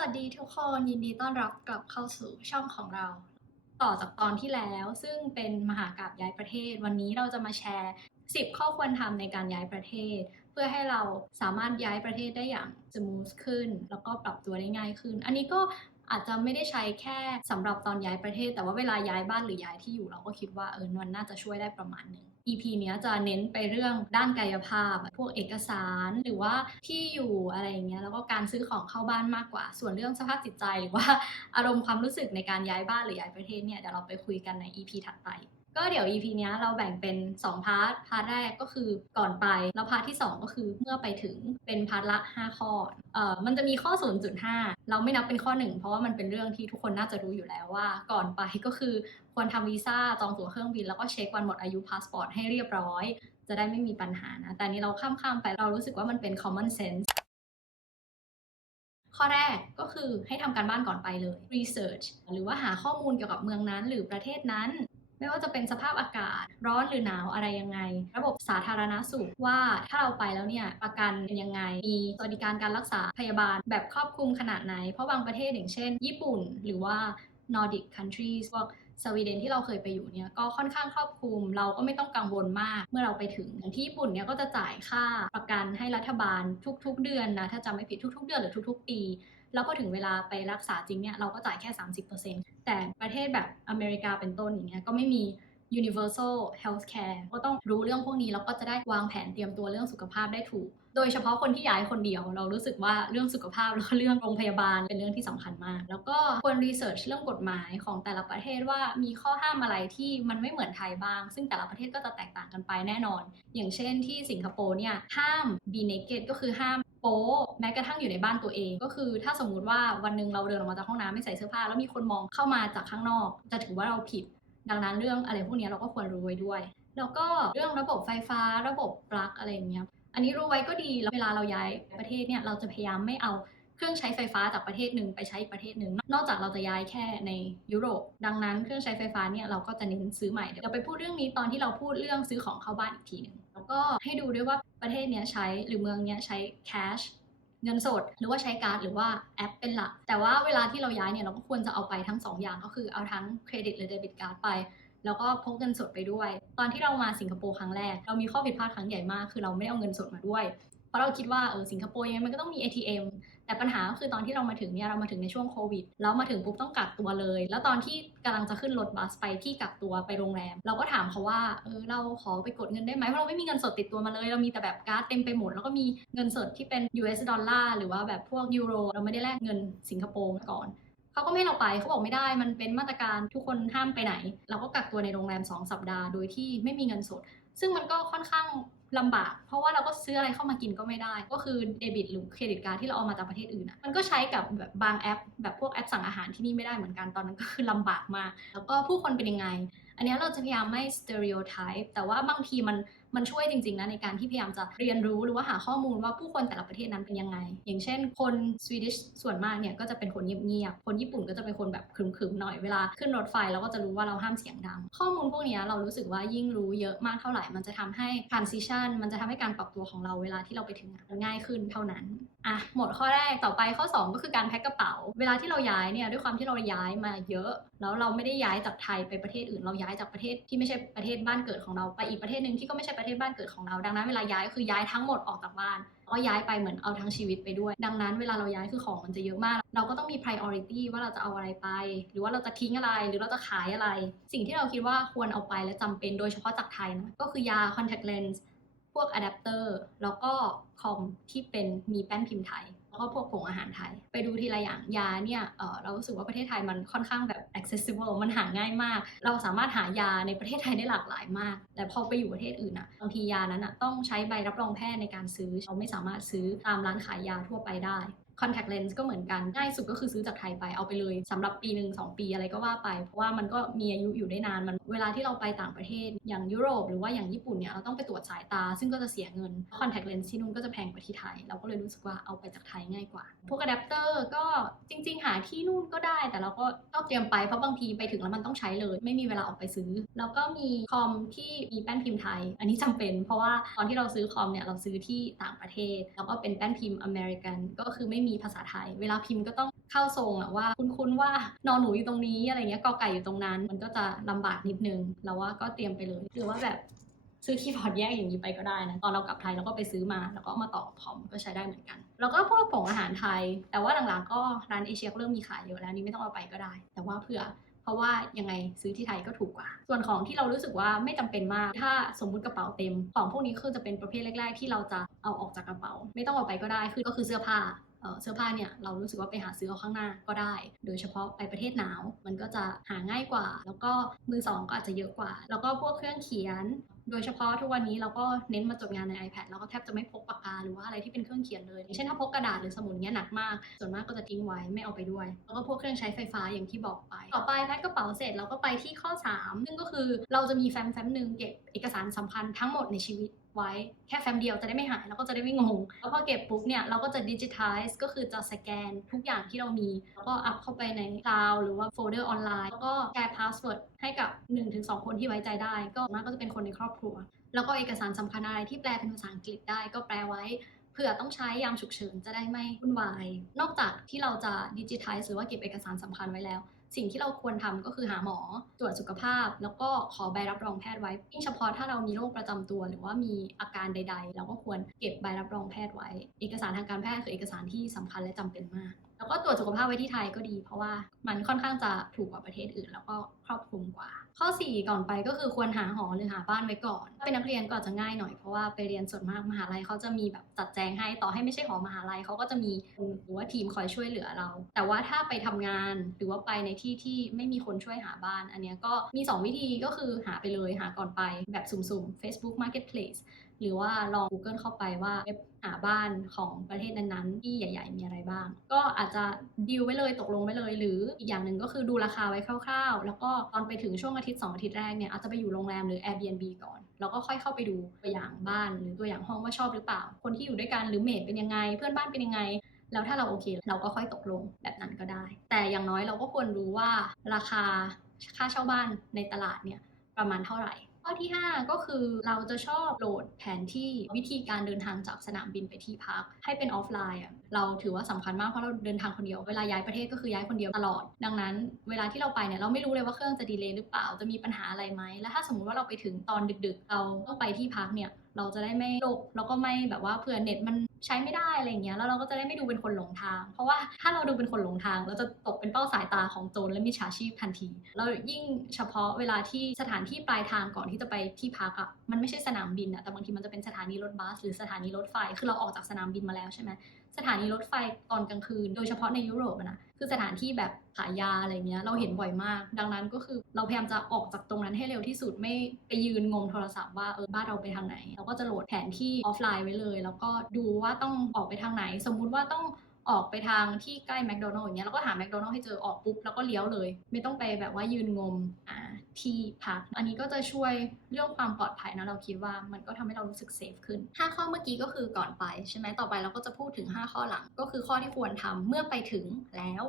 วัสดีทุกคนยินดีต้อนรับกลับเข้าสู่ช่องของเรา ต่อจากตอนที่แล้ว ซึ่งเป็นมหากาบย้ายประเทศ วันนี้เราจะมาแชร์ 10 ข้อควรทำในการย้ายประเทศ เพื่อให้เราสามารถย้ายประเทศได้อย่างสมูทขึ้น แล้วก็ปรับตัวได้ง่ายขึ้น อันนี้ก็อาจจะไม่ได้ใช้แค่สำหรับตอนย้ายประเทศ แต่ว่าเวลาย้ายบ้านหรือย้ายที่อยู่เราก็คิดว่าเออมันน่าจะช่วยได้ประมาณหนึ่ง EP เนี้ยจะเน้นไปเรื่องด้านกายภาพ พวกเอกสารหรือว่าที่อยู่อะไรอย่างเงี้ยแล้วก็การซื้อของเข้าบ้านมากกว่า ส่วนเรื่องสภาพจิตใจหรือว่าอารมณ์ความรู้สึกในการย้ายบ้านหรือย้ายประเทศเนี่ยเดี๋ยวเราไปคุยกันใน EP ถัดไป ก็เดี๋ยว EP เนี้ยเราแบ่งเป็น 2 พาร์ท พาร์ทแรกก็คือก่อนไป แล้วพาร์ทที่ 2 ก็คือเมื่อไปถึงเป็นพาร์ทละ 5 ข้อ เอ่อ มันจะมีข้อ 0.5 เราไม่นับเป็นข้อ 1 เพราะว่ามันเป็นเรื่องที่ทุกคนน่าจะรู้อยู่แล้วว่า ก่อนไปก็คือควรทำวีซ่า จองตั๋วเครื่องบิน แล้วก็เช็ควันหมดอายุพาสปอร์ตให้เรียบร้อย จะได้ไม่มีปัญหานะ แต่นนี้เราข้ามๆไป เรารู้สึกว่ามันเป็น common sense ข้อแรกก็คือให้ทำการบ้านก่อนไปเลย research หรือว่าหาข้อมูลเกี่ยวกับเมืองนั้น หรือประเทศนั้น ไม่ว่าจะเป็นสภาพอากาศร้อนหรือหนาวอะไรยังไง ระบบสาธารณสุขว่าถ้าเราไปแล้วเนี่ยประกันเป็นยังไง มีสวัสดิการการรักษาพยาบาลแบบครอบคลุมขนาดไหน เพราะบางประเทศอย่างเช่น ญี่ปุ่น หรือว่า Nordic countries พวกสวีเดนที่เราเคยไปอยู่เนี่ยก็ค่อนข้างครอบคลุม เราก็ไม่ต้องกังวลมากเมื่อเราไปถึงอย่างที่ญี่ปุ่นเนี่ยก็จะจ่ายค่าประกันให้รัฐบาลทุก ๆ เดือนนะถ้าจำไม่ผิดทุก ๆ เดือนหรือทุก ๆ ปี แล้วก็ถึงเวลาไปรักษาจริงเนี่ยเราก็จ่ายแค่ 30%แต่ประเทศแบบอเมริกาเป็นต้นอย่างเงี้ยก็ไม่มี universal healthcare ก็ต้องรู้เรื่องพวกนี้แล้วก็จะได้วางแผนเตรียมตัวเรื่องสุขภาพได้ถูก โดยเฉพาะคนที่ย้ายคนเดียว เรารู้สึกว่าเรื่องสุขภาพแล้วก็เรื่องโรงพยาบาลเป็นเรื่องที่สำคัญมาก แล้วก็ควรรีเสิร์ชเรื่องกฎหมายของแต่ละประเทศว่ามีข้อห้ามอะไรที่มันไม่เหมือนไทยบ้าง ซึ่งแต่ละประเทศก็จะแตกต่างกันไปแน่นอน อย่างเช่นที่สิงคโปร์เนี่ยห้าม be naked ก็คือห้าม โป๊แม้กระทั่งอยู่ในบ้านตัวเอง ก็คือถ้าสมมุติว่าวันหนึ่งเราเดินออกมาจากห้องน้ำไม่ใส่เสื้อผ้า แล้วมีคนมองเข้ามาจากข้างนอก จะถือว่าเราผิด ดังนั้นเรื่องอะไรพวกนี้เราก็ควรรู้ไว้ด้วย แล้วก็เรื่องระบบไฟฟ้า ระบบปลั๊กอะไรอย่างเงี้ยอันนี้รู้ไว้ก็ดีแล้วเวลาเราย้ายประเทศเนี่ยเราจะพยายามไม่เอา เครื่องใช้ไฟฟ้าจากประเทศหนึ่งไปใช้อีกประเทศหนึ่งนอกจากเราจะย้ายแค่ในยุโรป ดังนั้นเครื่องใช้ไฟฟ้าเนี่ยเราก็จะเน้นซื้อใหม่เดี๋ยวเราไปพูดเรื่องนี้ตอนที่เราพูดเรื่องซื้อของเข้าบ้านอีกทีหนึ่งแล้วก็ให้ดูด้วยว่าประเทศเนี้ยใช้หรือเมืองเนี้ยใช้ cash เงินสดหรือว่าใช้การ์ดหรือว่าแอปเป็นหลัก แต่ว่าเวลาที่เราย้ายเนี่ยเราก็ควรจะเอาไปทั้งสองอย่างก็คือเอาทั้งเครดิตหรือเดบิตการ์ดไป แล้วก็พกเงินสดไปด้วย ตอนที่เรามาสิงคโปร์ครั้งแรก เรามีข้อผิดพลาดครั้งใหญ่มาก คือเราไม่ได้เอาเงินสดมาด้วย เพราะเราคิดว่าเออสิงคโปร์ยังไงมันก็ต้องมี ATM แต่ปัญหาก็คือตอนที่เรามาถึงเนี่ยเรามาถึงในช่วงโควิดแล้วมาถึงปุ๊บต้องกักตัวเลย แล้วตอนที่กำลังจะขึ้นรถบัสไปที่กักตัวไปโรงแรม เราก็ถามเขาว่าเออเราขอไปกดเงินได้ไหมเพราะเราไม่มีเงินสดติดตัวมาเลย เรามีแต่แบบการ์ดเต็มไปหมด แล้วก็มีเงินสดที่เป็น US ดอลลาร์หรือว่าแบบพวกยูโรเราไม่ได้แลกเงินสิงคโปร์มาก่อน เขาก็ไม่ให้เราไปเขาบอกไม่ได้ มันเป็นมาตรการทุกคนห้ามไปไหน เราก็กักตัวในโรงแรม 2 สัปดาห์โดยที่ไม่มีเงินสด ซึ่งมันก็ค่อนข้างลำบาก เพราะว่าเราก็ซื้ออะไรเข้ามากินก็ไม่ได้ ก็คือเดบิตหรือเครดิตการ์ดที่เราเอามาจากประเทศอื่นอะมันก็ใช้กับแบบบางแอป แบบพวกแอปสั่งอาหารที่นี่ไม่ได้เหมือนกันตอนนั้นก็คือลำบากมาก แล้วก็ผู้คนเป็นยังไง อันนี้เราจะพยายามไม่ stereotype แต่ว่าบางทีมัน มันช่วยจริงๆนะในการที่พยายามจะเรียนรู้หรือว่าหาข้อมูลว่าผู้คนแต่ละประเทศนั้นเป็นยังไง อย่างเช่น คนสวีดิชส่วนมากเนี่ยก็จะเป็นคนเงียบๆ คนญี่ปุ่นก็จะเป็นคนแบบขรึมๆหน่อยเวลาขึ้นรถไฟเราก็จะรู้ว่าเราห้ามเสียงดัง ข้อมูลพวกนี้เรารู้สึกว่ายิ่งรู้เยอะมากเท่าไหร่ มันจะทำให้ transition มันจะทำให้การปรับตัวของเราเวลาที่เราไปถึงมันง่ายขึ้นเท่านั้นอะหมดข้อแรกต่อไปข้อ 2 ก็คือการแพ็คกระเป๋า เวลาที่เราย้ายเนี่ยด้วยความที่เราย้ายมาเยอะ แล้วเราไม่ได้ย้ายจากไทยไปประเทศอื่น เราย้ายจากประเทศที่ไม่ใช่ประเทศบ้านเกิดของเราไปอีกประเทศหนึ่งที่ก็ไม่ใช่ประเทศบ้านเกิดของเรา ดังนั้นเวลาย้ายก็คือย้ายทั้งหมดออกจากบ้านก็ย้ายไปเหมือนเอาทั้งชีวิตไปด้วย ดังนั้นเวลาเราย้ายคือของมันจะเยอะมาก เราก็ต้องมี priority ว่าเราจะเอาอะไรไป หรือว่าเราจะทิ้งอะไรหรือเราจะขายอะไร สิ่งที่เราคิดว่าควรเอาไปและจำเป็นโดยเฉพาะจากไทยนะก็คือยา contact lens พวกอะแดปเตอร์แล้วก็คอมที่เป็นมีแป้นพิมพ์ไทย ก็พวกผงอาหารไทย ไปดูทีละอย่างยาเนี่ยเออเรารู้สึกว่าประเทศไทยมันค่อนข้างแบบ accessible มันหาง่ายมาก เราสามารถหายาในประเทศไทยได้หลากหลายมาก แต่พอไปอยู่ประเทศอื่นอะบางทียานั้นอะต้องใช้ใบรับรองแพทย์ในการซื้อเราไม่สามารถซื้อตามร้านขายยาทั่วไปได้ contact lens ก็เหมือนกันง่ายสุดก็คือซื้อจากไทยไปเอาไปเลยสำหรับปีหนึ่งสองปีอะไรก็ว่าไป เพราะว่ามันก็มีอายุอยู่ได้นานมันเวลาที่เราไปต่างประเทศอย่างยุโรป หรือว่าอย่างญี่ปุ่นเนี่ยเราต้องไปตรวจสายตา ซึ่งก็จะเสียเงิน contact lens ที่นู่นก็จะแพงกว่าที่ไทย เราก็เลยรู้สึกว่าเอาไปจากไทยง่ายกว่า พวกอะแดปเตอร์ก็จริง ๆ หาที่นู่นก็ได้ แต่เราก็ต้องเตรียมไปเพราะบางทีไปถึงแล้วมันต้องใช้เลย ไม่มีเวลาออกไปซื้อ แล้วก็มีคอมที่มีแป้นพิมพ์ไทย อันนี้จำเป็น เพราะว่าตอนที่เราซื้อคอมเนี่ยเราซื้อที่ต่างประเทศ แล้วก็เป็นแป้นพิมพ์อเมริกันก็คือไม่มีมีภาษาไทย เวลาพิมพ์ก็ต้องเข้าทรงอะว่าคุ้นๆว่านอนหนูอยู่ตรงนี้อะไรเงี้ยกอไก่อยู่ตรงนั้น มันก็จะลำบากนิดนึงเราว่าก็เตรียมไปเลยหรือว่าแบบซื้อคีย์บอร์ดแยกอย่างนี้ไปก็ได้นะตอนเรากลับไทยเราก็ไปซื้อมาแล้วก็มาต่อกับคอมก็ใช้ได้เหมือนกัน แล้วก็พวกผงอาหารไทย แต่ว่าหลังๆก็ร้านเอเชียก็เริ่มมีขายเยอะแล้วนี่ไม่ต้องเอาไปก็ได้ แต่ว่าเผื่อเพราะว่ายังไงซื้อที่ไทยก็ถูกกว่า ส่วนของที่เรารู้สึกว่าไม่จำเป็นมาก ถ้าสมมุติกระเป๋าเต็ม ของพวกนี้คือจะเป็นประเภทแรก ๆ ที่เราจะเอาออกจากกระเป๋า ไม่ต้องเอาไปก็ได้คือก็คือเสื้อผ้า เสื้อผ้าเนี่ยเรารู้สึกว่าไปหาซื้อเอาข้างหน้าก็ได้ โดยเฉพาะไปประเทศหนาว มันก็จะหาง่ายกว่า แล้วก็มือสองก็อาจจะเยอะกว่า แล้วก็พวกเครื่องเขียน โดยเฉพาะทุกวันนี้เราก็เน้นมาจดงานใน iPad เราก็แทบจะไม่พกปากกาหรือว่าอะไรที่เป็นเครื่องเขียนเลยเช่นถ้าพกกระดาษหรือสมุดเนี้ยหนักมาก ส่วนมากก็จะทิ้งไว้ไม่เอาไปด้วย แล้วก็พวกเครื่องใช้ไฟฟ้าอย่างที่บอกไป ต่อไปแพ็คกระเป๋าเสร็จเราก็ไปที่ข้อ 3 ซึ่งก็คือเราจะมีแฟ้มแฟ้มหนึ่งเก็บเอกสารสำคัญทั้งหมดในชีวิต ไว้แค่แฟ้มเดียวจะได้ไม่หายแล้วก็จะได้ไม่งง แล้วพอเก็บปุ๊บเนี่ยเราก็จะดิจิทัลก็คือจะสแกนทุกอย่างที่เรามี แล้วก็อัพเข้าไปในคลาวหรือว่าโฟลเดอร์ออนไลน์แล้วก็แชร์พาสเวิร์ดให้กับ 1-2 คนที่ไว้ใจได้ ก็ส่วนมากก็จะเป็นคนในครอบครัว แล้วก็เอกสารสำคัญอะไรที่แปลเป็นภาษาอังกฤษได้ก็แปลไว้เผื่อต้องใช้ยามฉุกเฉินจะได้ไม่วุ่นวาย นอกจากที่เราจะดิจิทัลหรือว่าเก็บเอกสารสำคัญไว้แล้ว สิ่งที่เราควรทำก็คือหาหมอตรวจสุขภาพ แล้วก็ขอใบรับรองแพทย์ไว้ยิ่งเฉพาะถ้าเรามีโรคประจำตัว หรือว่ามีอาการใด ๆ เราก็ควรเก็บใบรับรองแพทย์ไว้ เอกสารทางการแพทย์คือเอกสารที่สำคัญและจำเป็นมาก แล้วก็ตรวจสุขภาพไว้ที่ไทยก็ดี เพราะว่ามันค่อนข้างจะถูกกว่าประเทศอื่น แล้วก็ครอบคลุมกว่า ข้อ 4 ก่อนไปก็คือควรหาหอหรือหาบ้านไว้ก่อนถ้าเป็นนักเรียนก็อาจจะง่ายหน่อยเพราะว่าไปเรียนส่วนมากมหาลัยเขาจะมีแบบจัดแจงให้ต่อให้ไม่ใช่หอมหาลัยเขาก็จะมีหรือว่าทีมคอยช่วยเหลือเรา แต่ว่าถ้าไปทำงานหรือว่าไปในที่ที่ไม่มีคนช่วยหาบ้าน อันเนี้ยก็มี 2 วิธีก็คือหาไปเลยหาก่อนไปแบบสุ่มๆ Facebook Marketplace หรือว่าลอง Google เข้าไปว่าเว็บหาบ้านของประเทศนั้นๆ ที่ใหญ่ ๆ มีอะไรบ้าง ก็อาจจะดีลไว้เลยตกลงไว้เลย หรืออีกอย่างหนึ่งก็คือดูราคาไว้คร่าวๆ แล้วก็ตอนไปถึงช่วงอาทิตย์ 2 อาทิตย์แรกเนี่ยอาจจะไปอยู่โรงแรมหรือ Airbnb ก่อน แล้วก็ค่อยเข้าไปดูตัวอย่างบ้านหรือตัวอย่างห้องว่าชอบหรือเปล่า คนที่อยู่ด้วยกันหรือเมดเป็นยังไง เพื่อนบ้านเป็นยังไงแล้วถ้าเราโอเค เราก็ค่อยตกลงแบบนั้นก็ได้ แต่อย่างน้อยเราก็ควรรู้ว่าราคาค่าเช่าบ้านในตลาดเนี่ยประมาณเท่าไหร่ ข้อที่ 5 ก็คือเราจะชอบโหลดแผนที่วิธีการเดินทางจากสนามบินไปที่พัก ให้เป็นออฟไลน์อะเราถือว่าสำคัญมากเพราะเราเดินทางคนเดียวเวลาย้ายประเทศก็คือย้ายคนเดียวตลอด ดังนั้น เวลาที่เราไปเนี่ยเราไม่รู้เลยว่าเครื่องจะดีเลย์หรือเปล่าจะมีปัญหาอะไรไหมแล้วถ้าสมมุติว่าเราไปถึงตอนดึกๆ เราต้องไปที่พักเนี่ยเราจะได้ไม่โลกแล้วก็ไม่แบบว่าเผื่อเน็ตมันใช้ไม่ได้อะไรเงี้ยแล้วเราก็จะได้ไม่ดูเป็นคนหลงทาง เพราะว่าถ้าเราดูเป็นคนหลงทาง เราจะตกเป็นเป้าสายตาของโจรและมิจฉาชีพทันที แล้วยิ่งเฉพาะเวลาที่สถานที่ปลายทางก่อนที่จะไปที่พักอะมันไม่ใช่สนามบินอะแต่บางทีมันจะเป็นสถานีรถบัส หรือสถานีรถไฟคือเราออกจากสนามบินมาแล้วใช่ไหมสถานีรถไฟตอนกลางคืน โดยเฉพาะในยุโรปอะนะ คือสถานที่แบบขายยาอะไรเงี้ยเราเห็นบ่อยมาก ดังนั้นก็คือเราพยายามจะออกจากตรงนั้นให้เร็วที่สุดไม่ไปยืนงมโทรศัพท์ว่าเออบ้านเราไปทางไหน เราก็จะโหลดแผนที่ออฟไลน์ไว้เลย แล้วก็ดูว่าต้องออกไปทางไหน สมมุติว่าต้อง ออกไปทางที่ใกล้แมคโดนัลล์อย่างเงี้ยเราก็หาแมคโดนัลล์ให้เจอออกปุ๊บแล้วก็เลี้ยวเลย ไม่ต้องไปแบบว่ายืนงมอ่าที่พัก อันนี้ก็จะช่วยเรื่องความปลอดภัยนะเราคิดว่ามันก็ทำให้เรารู้สึกเซฟขึ้น 5 ข้อเมื่อกี้ก็คือก่อนไปใช่ไหมต่อไปเราก็จะพูดถึง 5 ข้อหลัง ก็คือข้อที่ควรทำเมื่อไปถึงแล้ว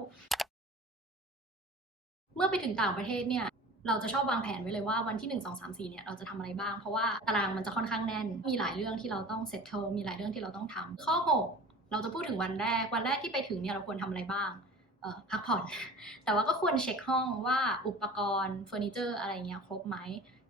เมื่อไปถึงต่างประเทศเนี่ยเราจะชอบวางแผนไว้เลยว่าวันที่ 1 2 3 4 เนี่ยเราจะทำอะไรบ้าง เพราะว่าตารางมันจะค่อนข้างแน่น มีหลายเรื่องที่เราต้องเซตเทิลมีหลายเรื่องที่เราต้องทำข้อ 6 เราจะพูดถึงวันแรก วันแรกที่ไปถึงเนี่ยเราควรทำอะไรบ้างพักผ่อน แต่ว่าก็ควรเช็คห้องว่าอุปกรณ์เฟอร์นิเจอร์อะไรเงี้ยครบไหม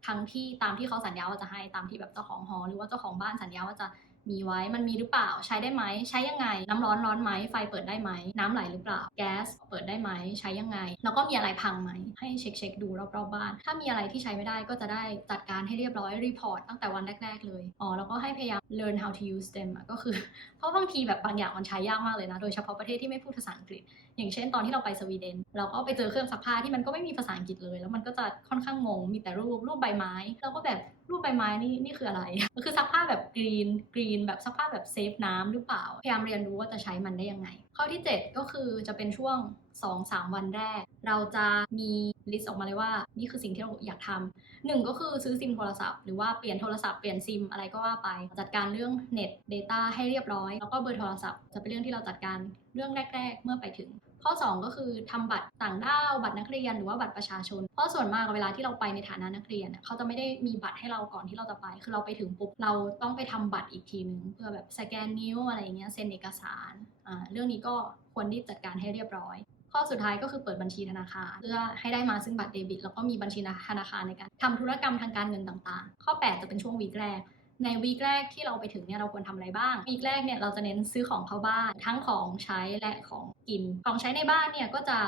ทั้งที่ตามที่เขาสัญญาว่าจะให้ตามที่แบบเจ้าของหอ หรือว่าเจ้าของบ้านสัญญาว่าจะ มีไว้มันมีหรือเปล่าใช้ได้ไหมใช้ยังไง น้ำร้อนร้อนไหมไฟเปิดได้ไหมน้ำไหลหรือเปล่า แก๊สเปิดได้ไหมใช้ยังไง แล้วก็มีอะไรพังไหมให้เช็คเช็คดูรอบๆบ้าน ถ้ามีอะไรที่ใช้ไม่ได้ก็จะได้จัดการให้เรียบร้อยรีพอร์ตตั้งแต่วันแรก ๆ เลยอ๋อแล้วก็ให้พยายาม learn how to use them ก็คือเพราะบางทีแบบบางอย่างมันใช้ยากมากเลยนะ โดยเฉพาะประเทศที่ไม่พูดภาษาอังกฤษอย่างเช่นตอนที่เราไปสวีเดน เราก็ไปเจอเครื่องซักผ้าที่มันก็ไม่มีภาษาอังกฤษเลย แล้วมันก็จะค่อนข้างงงมีแต่รูปรูปใบไม้ แล้วก็แบบรูปใบไม้นี่นี่คืออะไรก็คือซักผ้าแบบกรีนกรีนแบบซักผ้าแบบเซฟน้ำหรือเปล่าพยายามเรียนรู้ว่าจะใช้มันได้ยังไงข้อที่ 7 ก็คือจะเป็นช่วง 2-3 วันแรก เราจะมีลิสต์ออกมาเลยว่า นี่คือสิ่งที่เราอยากทำหนึ่งก็คือซื้อซิมโทรศัพท์หรือว่าเปลี่ยนโทรศัพท์เปลี่ยนซิมอะไรก็ว่าไป จัดการเรื่องเน็ต Data ให้เรียบร้อย แล้วก็เบอร์โทรศัพท์จะเป็นเรื่องที่เราจัดการเรื่องแรก ๆ เมื่อไปถึง ข้อ 2 ก็คือทำบัตรต่างด้าวบัตรนักเรียนหรือว่าบัตรประชาชน เพราะส่วนมากเวลาที่เราไปในฐานะนักเรียนเขาจะไม่ได้มีบัตรให้เราก่อนที่เราจะไป คือเราไปถึงปุ๊บเราต้องไปทำบัตรอีกทีนึงเพื่อแบบสแกนนิ้วอะไรอย่างเงี้ยเซ็นเอกสารอ่าเรื่องนี้ก็ควรรีบจัดการให้เรียบร้อยข้อสุดท้ายก็คือเปิดบัญชีธนาคารเพื่อให้ได้มาซึ่งบัตรเดบิต แล้วก็มีบัญชีธนาคารในการทำธุรกรรมทางการเงินต่างๆ ข้อ 8 จะเป็นช่วงวีคแรก ในวีคแรกที่เราไปถึงเนี่ยเราควรทำอะไรบ้าง วีคแรกเนี่ยเราจะเน้นซื้อของเข้าบ้าน ทั้งของใช้และของกิน ของใช้ในบ้านเนี่ยก็จะ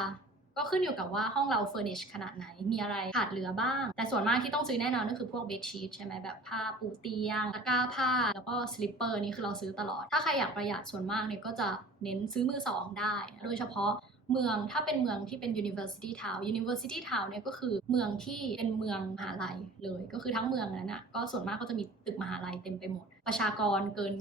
ก็ขึ้นอยู่กับว่าห้องเราเฟอร์นิชขนาดไหน มีอะไรขาดเหลือบ้าง แต่ส่วนมากที่ต้องซื้อแน่นอนก็คือพวกเบดชีทใช่ไหมแบบผ้าปูเตียงตะกร้าผ้า แล้วก็สลิปเปอร์นี่คือเราซื้อตลอด ถ้าใครอยากประหยัดส่วนมากเนี่ยก็จะเน้นซื้อมือสองได้ โดยเฉพาะ เมืองถ้าเป็นเมืองที่เป็น university town university town เนี่ยก็คือเมืองที่เป็นเมืองมหาลัยเลย ก็คือทั้งเมืองนั้นอะก็ส่วนมากก็จะมีตึกมหาลัยเต็มไปหมด ประชากรเกิน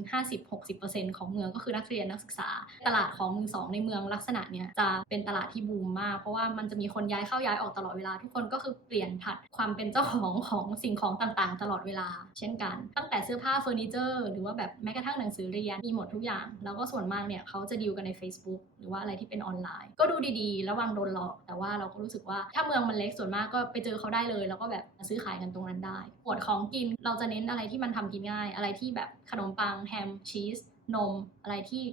50-60%ของเมืองก็คือนักเรียนนักศึกษา ตลาดของมือสองในเมืองลักษณะเนี้ยจะเป็นตลาดที่บูมมาก เพราะว่ามันจะมีคนย้ายเข้าย้ายออกตลอดเวลา ทุกคนก็คือเปลี่ยนผัดความเป็นเจ้าของของสิ่งของต่างๆ ตลอดเวลา เช่นกัน ตั้งแต่เสื้อผ้าเฟอร์นิเจอร์ หรือว่าแบบแม้กระทั่งหนังสือเรียนมีหมดทุกอย่าง แล้วก็ส่วนมากเนี่ยเขาจะดีลกันใน Facebook หรือว่าอะไรที่เป็นออนไลน์ ก็ดูดีๆ ระวังโดนหลอก แต่ว่าเราก็รู้สึกว่าถ้าเมืองมันเล็กส่วนมากก็ไปเจอเขาได้เลย แล้วก็แบบซื้อขายกันตรงนั้นได้หมวดของกินเราจะเน้นอะไรที่มันทำกินง่ายอะไรที่แบบขนมปังแฮมชีสนมอะไรที่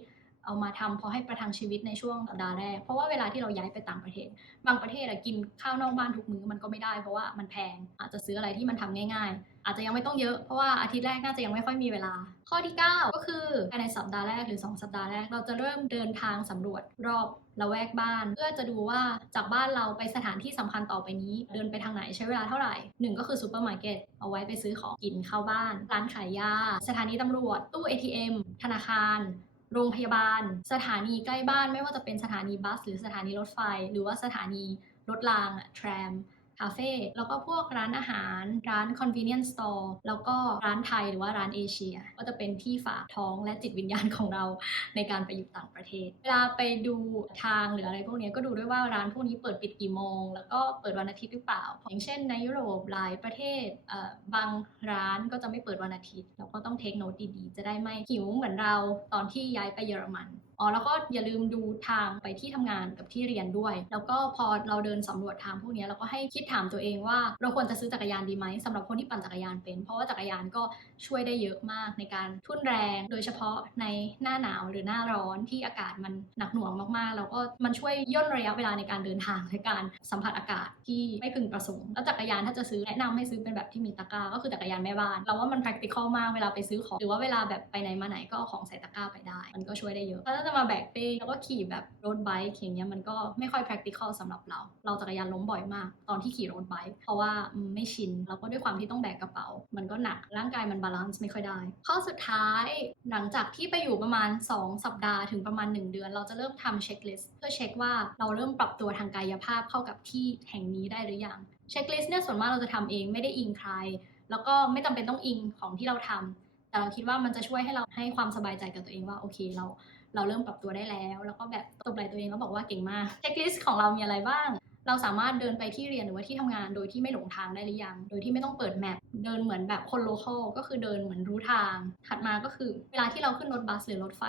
เอามาทำพอให้ประทังชีวิตในช่วงสัปดาห์แรก เพราะว่าเวลาที่เราย้ายไปต่างประเทศ บางประเทศอะกินข้าวนอกบ้านทุกมื้อมันก็ไม่ได้เพราะว่ามันแพง อาจจะซื้ออะไรที่มันทำง่าย ๆ อาจจะยังไม่ต้องเยอะเพราะว่าอาทิตย์แรกน่าจะยังไม่ค่อยมีเวลา ข้อที่ 9 ก็คือภายในสัปดาห์แรกหรือ 2 สัปดาห์แรกเราจะเริ่มเดินทางสำรวจรอบละแวกบ้าน เพื่อจะดูว่าจากบ้านเราไปสถานที่สำคัญต่อไปนี้ เดินไปทางไหนใช้เวลาเท่าไหร่หนึ่งก็คือซูเปอร์มาร์เก็ตเอาไว้ไปซื้อของกินเข้าบ้าน ร้านขายยา สถานีตำรวจตู้ ATM ธนาคาร โรงพยาบาล สถานีใกล้บ้านไม่ว่าจะเป็นสถานีบัส หรือสถานีรถไฟ หรือว่าสถานีรถรางอะ tram คาเฟ่แล้วก็พวกร้านอาหาร ร้าน convenience store แล้วก็ร้านไทยหรือว่าร้านเอเชีย ก็จะเป็นที่ฝากท้องและจิตวิญญาณของเราในการไปอยู่ต่างประเทศ เวลาไปดูทางหรืออะไรพวกนี้ก็ดูด้วยว่าร้านพวกนี้เปิดปิดกี่โมง แล้วก็เปิดวันอาทิตย์หรือเปล่า อย่างเช่นในยุโรปหลายประเทศเบางร้านก็จะไม่เปิดวันอาทิตย์ เราก็ต้องเทคโนตดีๆ จะได้ไม่หิวเหมือนเราตอนที่ย้ายไปเยอรมัน อ๋อแล้วก็อย่าลืมดูทางไปที่ทำงานกับที่เรียนด้วย แล้วก็พอเราเดินสำรวจทางพวกนี้เราก็ให้คิดถามตัวเองว่า เราควรจะซื้อจักรยานดีไหมสำหรับคนที่ปั่นจักรยานเป็น เพราะว่าจักรยานก็ช่วยได้เยอะมากในการทุ่นแรง โดยเฉพาะในหน้าหนาวหรือหน้าร้อนที่อากาศมันหนักหน่วงมากๆ แล้วก็มันช่วยย่นระยะเวลาในการเดินทางในการสัมผัสอากาศที่ไม่พึงประสงค์แล้วจักรยานถ้าจะซื้อแนะนำให้ซื้อเป็นแบบที่มีตะกร้าก็คือจักรยานแม่บ้าน เราว่ามัน practical มากเวลาไปซื้อของหรือว่าเวลาแบบไปไหนมาไหนก็เอาของใส่ตะกร้าไปได้ มันก็ช่วยได้เยอะแล้วจะมาแบกเป้แล้วก็ขี่แบบรถไบค์อย่างเงี้ยมันก็ไม่ค่อย practical สำหลับเรา เราจักรยานล้มบ่อยมาก ตอนที่ขี่รถไบค์เพราะว่าไม่ชินแล้วก็ด้วยความที่ต้องแบกกระเป๋า มันก็หนักร่างกายมันบาลานซ์ไม่ค่อยได้ ข้อสุดท้ายหลังจากที่ไปอยู่ประมาณ 2 สัปดาห์ถึงประมาณ 1 เดือน เราจะเริ่มทำเช็คลิสต์เพื่อเช็คว่าเราเริ่มปรับตัวทางกายภาพเข้ากับที่แห่งนี้ได้หรือยังเช็คลิสต์เนี่ยส่วนมากเราจะทำเองไม่ได้อิงใคร แล้วก็ไม่จำเป็นต้องอิงของที่เราทำแต่เราคิดว่ามันจะช่วยให้เราให้ความสบายใจกับตัวเองว่าโอเคเรา เราเริ่มปรับตัวได้แล้ว แล้วก็แบบตบไหล่ตัวเองแล้วบอกว่าเก่งมากเช็คลิสต์ของเรามีอะไรบ้าง เราสามารถเดินไปที่เรียนหรือว่าที่ทำงานโดยที่ไม่หลงทางได้หรือยัง โดยที่ไม่ต้องเปิดแมปเดินเหมือนแบบคนโลคอลก็คือเดินเหมือนรู้ทาง ถัดมาก็คือ เวลาที่เราขึ้นรถบัสหรือรถไฟ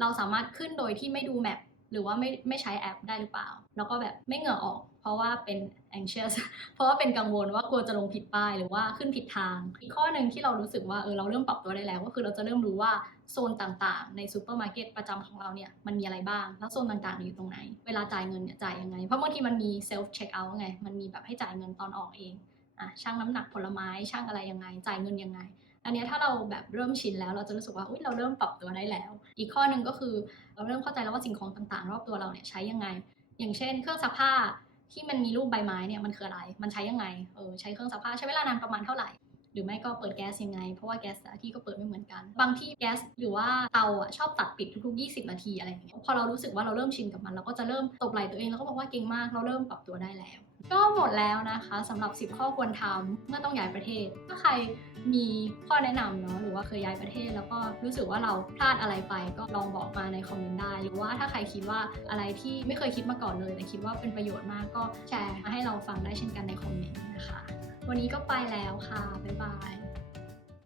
เราสามารถขึ้นโดยที่ไม่ดูแมปหรือว่าไม่ไม่ใช้แอปได้หรือเปล่า แล้วก็แบบไม่เหงื่อออก ราะว่าเป็น anxious เพราะว่าเป็นกังวลว่ากลัวจะลงผิดป้ายหรือว่าขึ้นผิดทาง อีกข้อหนึ่งที่เรารู้สึกว่าเออเราเริ่มปรับตัวได้แล้ว ก็คือเราจะเริ่มรู้ว่าโซนต่างๆ ในซูเปอร์มาร์เก็ตประจำของเราเนี่ยมันมีอะไรบ้าง แล้วโซนต่างๆ อยู่ตรงไหน เวลาจ่ายเงินเนี่ยจ่ายยังไง เพราะบางทีมันมี self check out ไง มันมีแบบให้จ่ายเงินตอนออกเองอะช่างน้ำหนักผลไม้ช่างอะไรยังไง จ่ายเงินยังไง อันนี้ถ้าเราแบบเริ่มชินแล้วเราจะรู้สึกว่าอุ้ยเราเริ่มปรับตัวได้แล้ว อีกข้อหนึ่งก็คือเราเริ่มเข้าใจแล้วว่าสิ่งของต่างๆ รอบตัวเราเนี่ยใช้ยังไง อย่างเช่น เครื่องซักผ้า ที่มันมีรูปใบไม้เนี่ยมันคืออะไร มันใช้ยังไง เออใช้เครื่องซักผ้าใช้เวลานานประมาณเท่าไหร่ หรือไม่ก็เปิดแก๊สยังไง เพราะว่าแก๊สแต่ที่ก็เปิดไม่เหมือนกัน บางที่แก๊สหรือว่าเตาอะชอบตัดปิดทุกๆ 20 นาทีอะไรอย่างเงี้ย พอเรารู้สึกว่าเราเริ่มชินกับมันเราก็จะเริ่มตบไหลตัวเองแล้วก็บอกว่าเก่งมากเราเริ่มปรับตัวได้แล้วก็หมดแล้วนะคะสำหรับ 10 ข้อควรทำเมื่อต้องย้ายประเทศ ถ้าใครมีข้อแนะนำเนาะหรือว่าเคยย้ายประเทศ แล้วก็รู้สึกว่าเราพลาดอะไรไป ก็ลองบอกมาในคอมเมนต์ได้ หรือว่าถ้าใครคิดว่าอะไรที่ไม่เคยคิดมาก่อนเลย แต่คิดว่าเป็นประโยชน์มากก็แชร์มาให้เราฟังได้เช่นกันในคอมเมนต์นะคะ วันนี้ก็ไปแล้วค่ะบ๊ายบาย